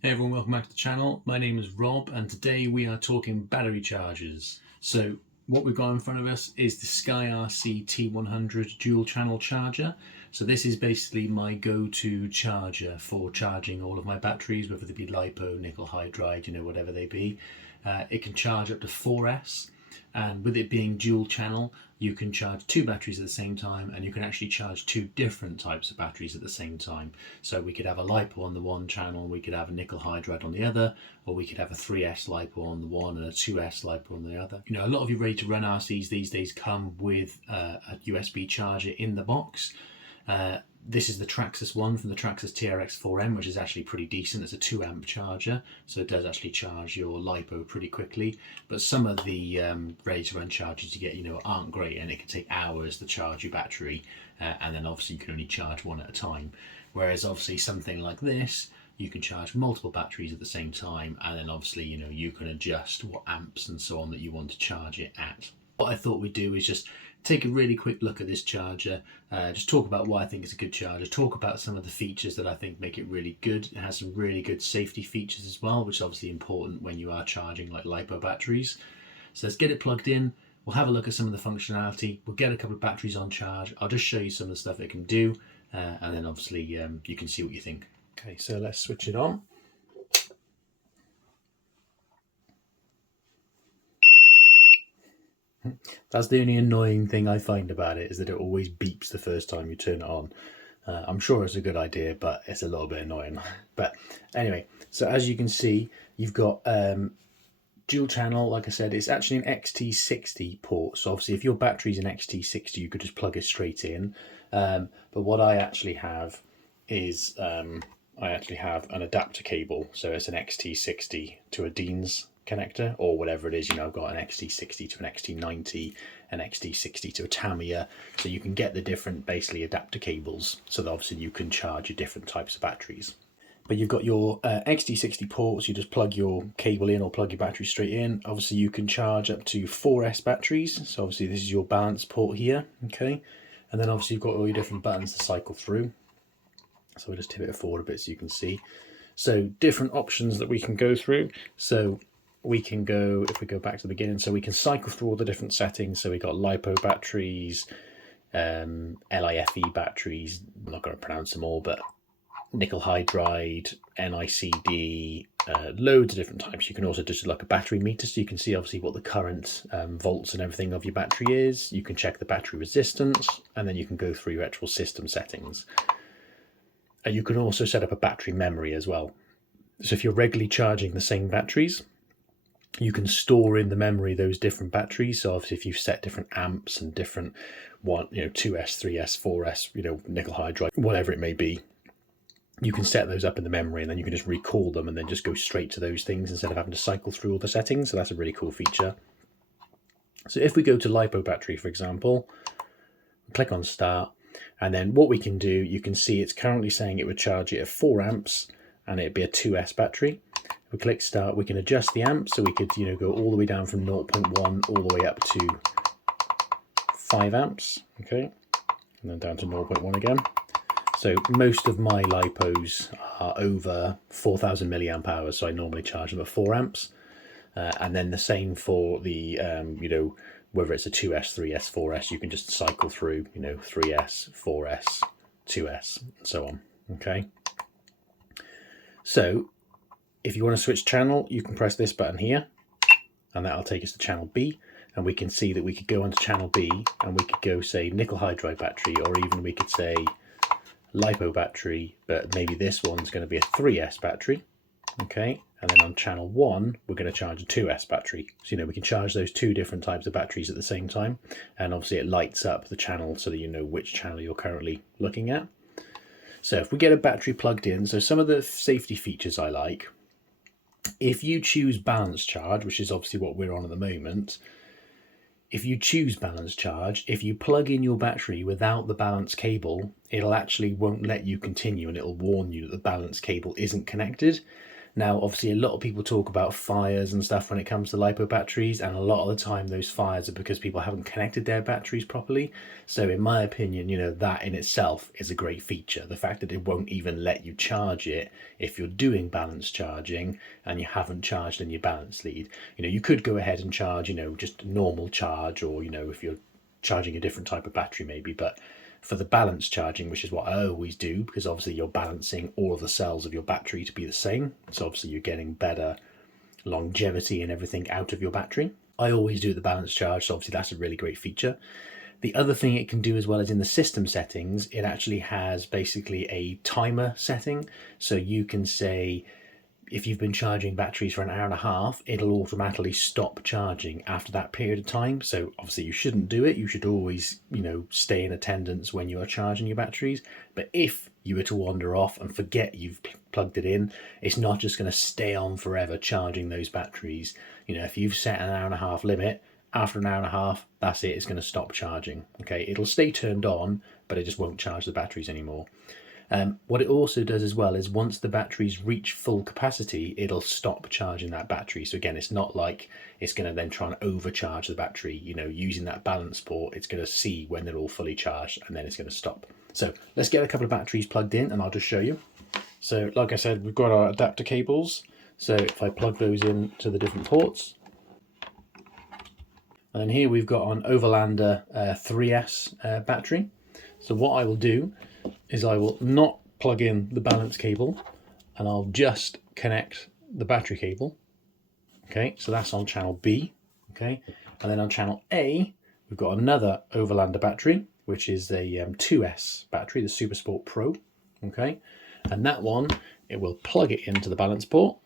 Hey everyone, welcome back to the channel. My name is Rob and today we are talking battery chargers. So what we've got in front of us is the SkyRC T100 dual channel charger. So this is basically my go-to charger for charging all of my batteries, whether they be Lipo, nickel hydride, whatever they be. It can charge up to 4S, and with it being dual channel, you can charge two batteries at the same time, and you can actually charge two different types of batteries at the same time. So we could have a Lipo on the one channel, we could have a nickel hydride on the other, or we could have a 3S Lipo on the one and a 2S Lipo on the other. A lot of your ready to run RCs these days come with a USB charger in the box. This is the Traxxas one from the Traxxas TRX4M, which is actually pretty decent. It's a 2 amp charger, so it does actually charge your Lipo pretty quickly. But some of the ready to run chargers you get, aren't great, and it can take hours to charge your battery, and then obviously you can only charge one at a time. Whereas obviously something like this, you can charge multiple batteries at the same time, and then obviously you can adjust what amps and so on that you want to charge it at. What I thought we'd do is just take a really quick look at this charger, just talk about why I think it's a good charger, talk about some of the features that I think make it really good. It has some really good safety features as well, which is obviously important when you are charging like Lipo batteries. So let's get it plugged in, we'll have a look at some of the functionality, we'll get a couple of batteries on charge, I'll just show you some of the stuff it can do, and then obviously you can see what you think. Okay, so let's switch it on. That's the only annoying thing I find about it, is that it always beeps the first time you turn it on. I'm sure it's a good idea, but it's a little bit annoying. But anyway, so as you can see, you've got dual channel. Like I said, it's actually an XT60 port. So obviously if your battery's an XT60, you could just plug it straight in. But what I actually have is I actually have an adapter cable. So it's an XT60 to a Dean's connector, or whatever it is. I've got an XT60 to an XT90, an XT60 to a Tamiya, so you can get the different basically adapter cables, so that obviously you can charge your different types of batteries. But you've got your XT60 ports, you just plug your cable in or plug your battery straight in. Obviously you can charge up to 4S batteries, so obviously this is your balance port here, okay? And then obviously you've got all your different buttons to cycle through. So we'll just tip it forward a bit so you can see. So different options that we can go through. So we can go, if we go back to the beginning, so we can cycle through all the different settings. So we got Lipo batteries, LiFe batteries, I'm not going to pronounce them all, but nickel hydride, NICD, loads of different types. You can also just do like a battery meter, so you can see obviously what the current volts and everything of your battery is. You can check the battery resistance, and then you can go through your actual system settings. And you can also set up a battery memory as well. So if you're regularly charging the same batteries, you can store in the memory those different batteries. So obviously if you've set different amps and different 2S, 3S, 4S, nickel hydride, whatever it may be, you can set those up in the memory, and then you can just recall them and then just go straight to those things instead of having to cycle through all the settings. So that's a really cool feature. So if we go to Lipo battery, for example, click on start, and then what we can do, you can see it's currently saying it would charge it at 4 amps and it'd be a 2S battery. If we click start, we can adjust the amps, so we could go all the way down from 0.1 all the way up to 5 amps, okay, and then down to 0.1 again. So most of my Lipos are over 4,000 milliamp hours, so I normally charge them at 4 amps. And then the same for the, whether it's a 2S, 3S, 4S, you can just cycle through, 3S, 4S, 2S, and so on, okay? So if you want to switch channel, you can press this button here, and that'll take us to channel B, and we can see that we could go onto channel B, and we could go, say, nickel hydride battery, or even we could say Lipo battery, but maybe this one's going to be a 3S battery, okay? And then on channel 1, we're going to charge a 2S battery. So, we can charge those two different types of batteries at the same time, and obviously it lights up the channel so that you know which channel you're currently looking at. So if we get a battery plugged in, so some of the safety features I like, if you choose balance charge, which is obviously what we're on at the moment, if you choose balance charge, if you plug in your battery without the balance cable, it'll actually won't let you continue, and it'll warn you that the balance cable isn't connected. Now, obviously, a lot of people talk about fires and stuff when it comes to Lipo batteries, and a lot of the time those fires are because people haven't connected their batteries properly. So in my opinion, that in itself is a great feature. The fact that it won't even let you charge it if you're doing balance charging and you haven't charged in your balance lead. You could go ahead and charge, just a normal charge, or, if you're charging a different type of battery maybe, but for the balance charging, which is what I always do, because obviously you're balancing all of the cells of your battery to be the same, so obviously you're getting better longevity and everything out of your battery. I always do the balance charge, so obviously that's a really great feature. The other thing it can do as well is in the system settings, it actually has basically a timer setting, so you can say if you've been charging batteries for an hour and a half, it'll automatically stop charging after that period of time. So obviously you shouldn't do it. You should always, stay in attendance when you are charging your batteries. But if you were to wander off and forget you've plugged it in, it's not just going to stay on forever charging those batteries. If you've set an hour and a half limit, after an hour and a half, that's it, it's going to stop charging. Okay, it'll stay turned on, but it just won't charge the batteries anymore. What it also does as well is once the batteries reach full capacity, it'll stop charging that battery. So again, it's not like it's going to then try and overcharge the battery. Using that balance port, it's going to see when they're all fully charged and then it's going to stop. So let's get a couple of batteries plugged in and I'll just show you. So like I said, we've got our adapter cables. So if I plug those in to the different ports, and then here we've got an Overlander 3S battery. So what I will do is I will not plug in the balance cable and I'll just connect the battery cable. Okay, so that's on channel B. Okay, and then on channel A, we've got another Overlander battery, which is a 2S battery, the Super Sport Pro. Okay, and that one, it will plug it into the balance port.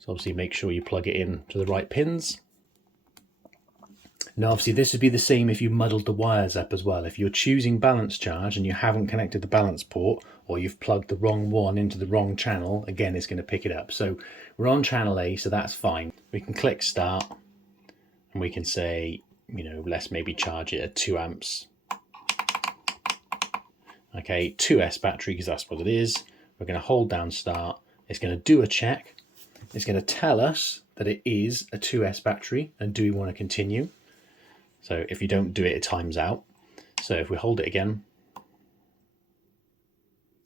So obviously make sure you plug it in to the right pins. Now obviously this would be the same if you muddled the wires up as well. If you're choosing balance charge and you haven't connected the balance port, or you've plugged the wrong one into the wrong channel, again it's going to pick it up. So we're on channel A, so that's fine. We can click start and we can say, let's maybe charge it at 2 amps. Okay, 2S battery, because that's what it is. We're going to hold down start. It's going to do a check. It's going to tell us that it is a 2S battery and do we want to continue. So if you don't do it, it times out. So if we hold it again,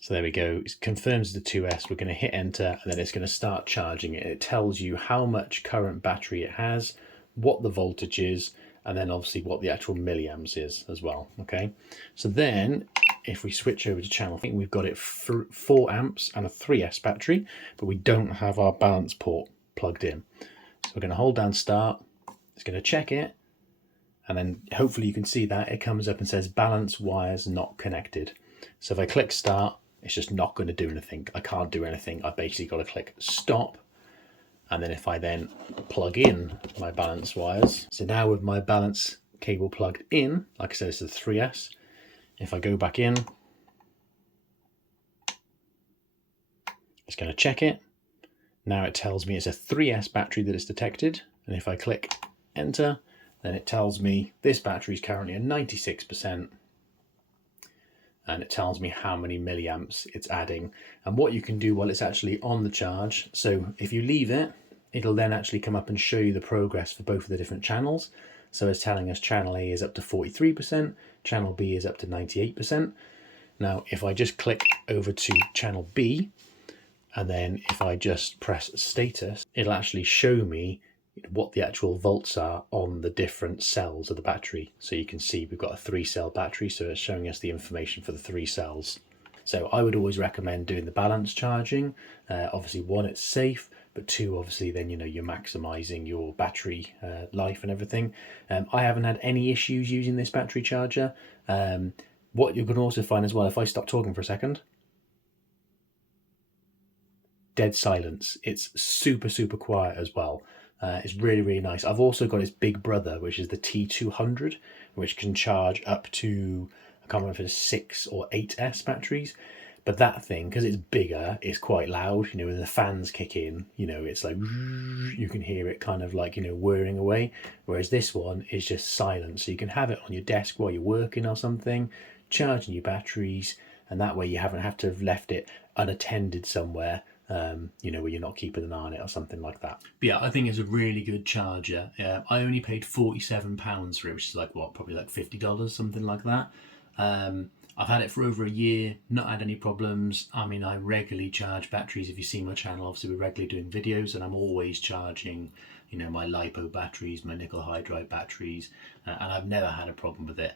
so there we go, it confirms the 2S, we're going to hit enter and then it's going to start charging it. It tells you how much current battery it has, what the voltage is, and then obviously what the actual milliamps is as well. Okay, so then if we switch over to channel, I think we've got it 4 amps and a 3S battery, but we don't have our balance port plugged in. So we're going to hold down start, it's going to check it, and then hopefully you can see that it comes up and says balance wires not connected. So if I click start, it's just not going to do anything. I can't do anything. I've basically got to click stop. And then if I then plug in my balance wires, so now with my balance cable plugged in, like I said, it's the 3S. If I go back in, it's going to check it. Now it tells me it's a 3S battery that it's detected. And if I click enter, then it tells me this battery is currently at 96%. And it tells me how many milliamps it's adding and what you can do while it's actually on the charge. So if you leave it, it'll then actually come up and show you the progress for both of the different channels. So it's telling us channel A is up to 43%, channel B is up to 98%. Now, if I just click over to channel B, and then if I just press status, it'll actually show me what the actual volts are on the different cells of the battery. So you can see we've got a 3-cell battery, so it's showing us the information for the 3 cells. So I would always recommend doing the balance charging. Obviously, 1, it's safe, but 2, obviously then you're maximizing your battery life and everything. I haven't had any issues using this battery charger. What you can also find as well, if I stop talking for a second, dead silence. It's super quiet as well. It's really nice. I've also got its big brother, which is the T200, which can charge up to, I can't remember if it's 6 or 8S batteries. But that thing, because it's bigger, it's quite loud. When the fans kick in, it's like, you can hear it kind of like, whirring away. Whereas this one is just silent. So you can have it on your desk while you're working or something, charging your batteries. And that way you haven't have to have left it unattended somewhere you know, where you're not keeping an eye on it or something like that. But yeah, I think it's a really good charger. I only paid £47 for it, which is like what, probably like $50, something like that. I've had it for over a year, not had any problems. I mean, I regularly charge batteries. If you see my channel, obviously we're regularly doing videos, and I'm always charging, you know, my Lipo batteries, my nickel hydride batteries, and I've never had a problem with it.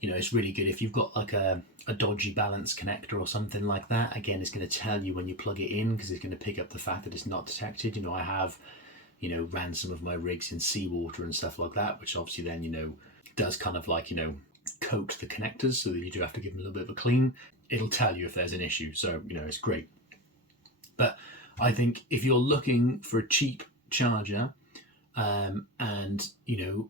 You know, it's really good if you've got like a dodgy balance connector or something like that. Again, it's going to tell you when you plug it in, because it's going to pick up the fact that it's not detected. You know, I have, you know, ran some of my rigs in seawater and stuff like that, which obviously then, you know, does kind of like, you know, coat the connectors, so that you do have to give them a little bit of a clean. It'll tell you if there's an issue, so you know, it's great. But I think if you're looking for a cheap charger, and you know,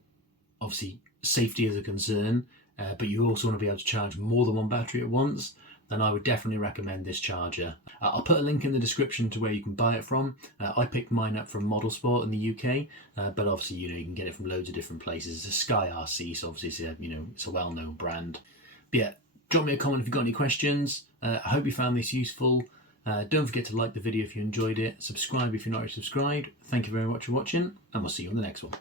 obviously safety is a concern, but you also want to be able to charge more than one battery at once, then I would definitely recommend this charger. I'll put a link in the description to where you can buy it from. I picked mine up from Model Sport in the UK, but obviously, you know, you can get it from loads of different places. It's a SkyRC, so obviously it's a, you know, it's a well-known brand. But yeah, drop me a comment if you've got any questions. I hope you found this useful. Don't forget to like the video if you enjoyed it. Subscribe if you're not already subscribed. Thank you very much for watching, and we'll see you on the next one.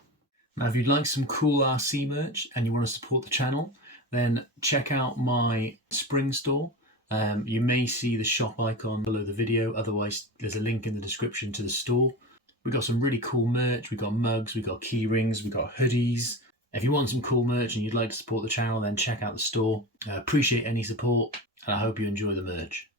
Now, if you'd like some cool RC merch and you want to support the channel, then check out my spring store. You may see the shop icon below the video. Otherwise, there's a link in the description to the store. We've got some really cool merch. We've got mugs, we've got key rings, we've got hoodies. If you want some cool merch and you'd like to support the channel, then check out the store. Appreciate any support, and I hope you enjoy the merch.